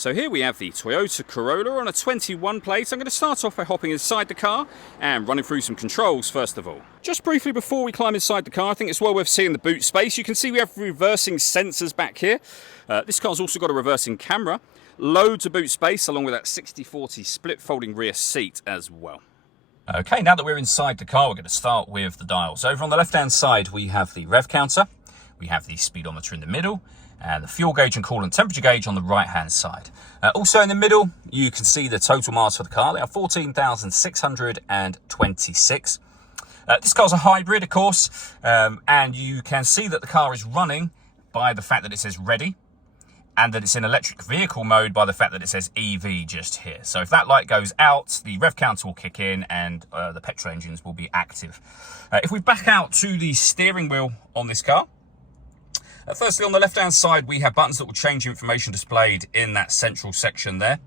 So here we have the Toyota Corolla on a 21 plate. I'm going to start off by hopping inside the car and running through some controls first of all. Just briefly before we climb inside the car, I think it's well worth seeing the boot space. You can see we have reversing sensors back here. This car's also got a reversing camera. Loads of boot space along with that 60/40 split folding rear seat as well. Okay, now that we're inside the car, we're going to start with the dials. Over on the left-hand side, we have the rev counter. We have the speedometer in the middle, and the fuel gauge and coolant temperature gauge on the right-hand side. Also in the middle, you can see the total miles for the car. They are 14,626. This car's a hybrid, of course, and you can see that the car is running by the fact that it says ready, and that it's in electric vehicle mode by the fact that it says EV just here. So if that light goes out, the rev counter will kick in and the petrol engines will be active. If we back out to the steering wheel on this car, firstly, on the left-hand side, we have buttons that will change information displayed in that central section there.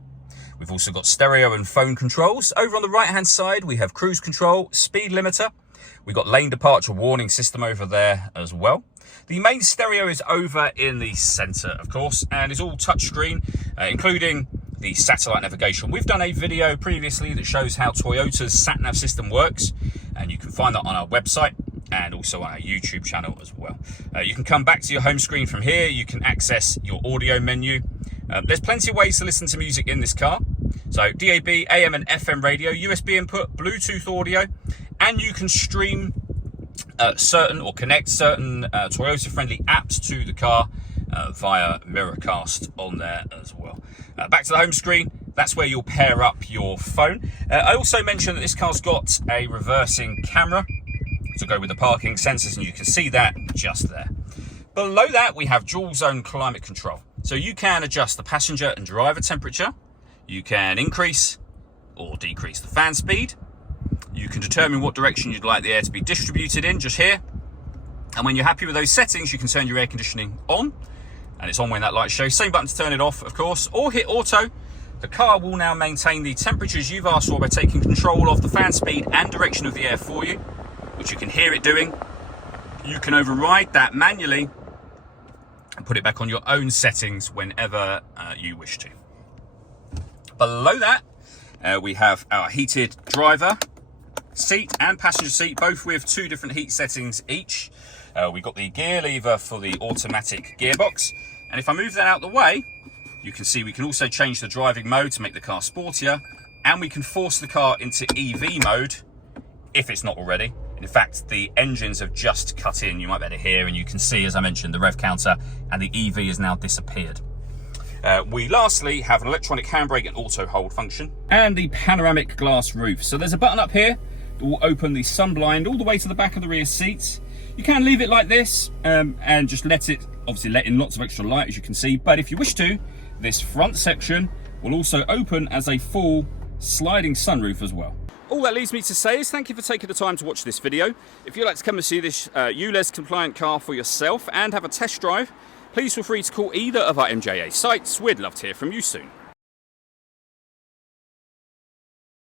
We've also got stereo and phone controls. Over on the right-hand side, we have cruise control, speed limiter. We've got lane departure warning system over there as well. The main stereo is over in the center, of course, and is all touchscreen, including the satellite navigation. We've done a video previously that shows how Toyota's sat-nav system works, and you can find that on our website and also on our YouTube channel as well. You can come back to your home screen from here. You can access your audio menu. There's plenty of ways to listen to music in this car. So DAB, AM and FM radio, USB input, Bluetooth audio, and you can stream connect certain Toyota-friendly apps to the car via Miracast on there as well. Back to the home screen, that's where you'll pair up your phone. I also mentioned that this car's got a reversing camera to go with the parking sensors, and you can see that just there. Below that, we have dual zone climate control. So you can adjust the passenger and driver temperature. You can increase or decrease the fan speed. You can determine what direction you'd like the air to be distributed in, just here. And when you're happy with those settings, you can turn your air conditioning on, and it's on when that light shows. Same button to turn it off, of course, or hit auto. The car will now maintain the temperatures you've asked for by taking control of the fan speed and direction of the air for you, which you can hear it doing. You can override that manually and put it back on your own settings whenever you wish to. Below that, we have our heated driver seat and passenger seat, both with two different heat settings each. We've got the gear lever for the automatic gearbox, and if I move that out the way, you can see we can also change the driving mode to make the car sportier, and we can force the car into EV mode if it's not already. In fact, the engines have just cut in. You might be able to hear, and you can see, as I mentioned, the rev counter, and the EV has now disappeared. We lastly have an electronic handbrake and auto hold function, and the panoramic glass roof. So there's a button up here that will open the sun blind all the way to the back of the rear seats. You can leave it like this and just let it, obviously let in lots of extra light, as you can see. But if you wish to, this front section will also open as a full sliding sunroof as well. All that leaves me to say is thank you for taking the time to watch this video. If you'd like to come and see this ULEZ compliant car for yourself and have a test drive, please feel free to call either of our MJA sites. We'd love to hear from you soon.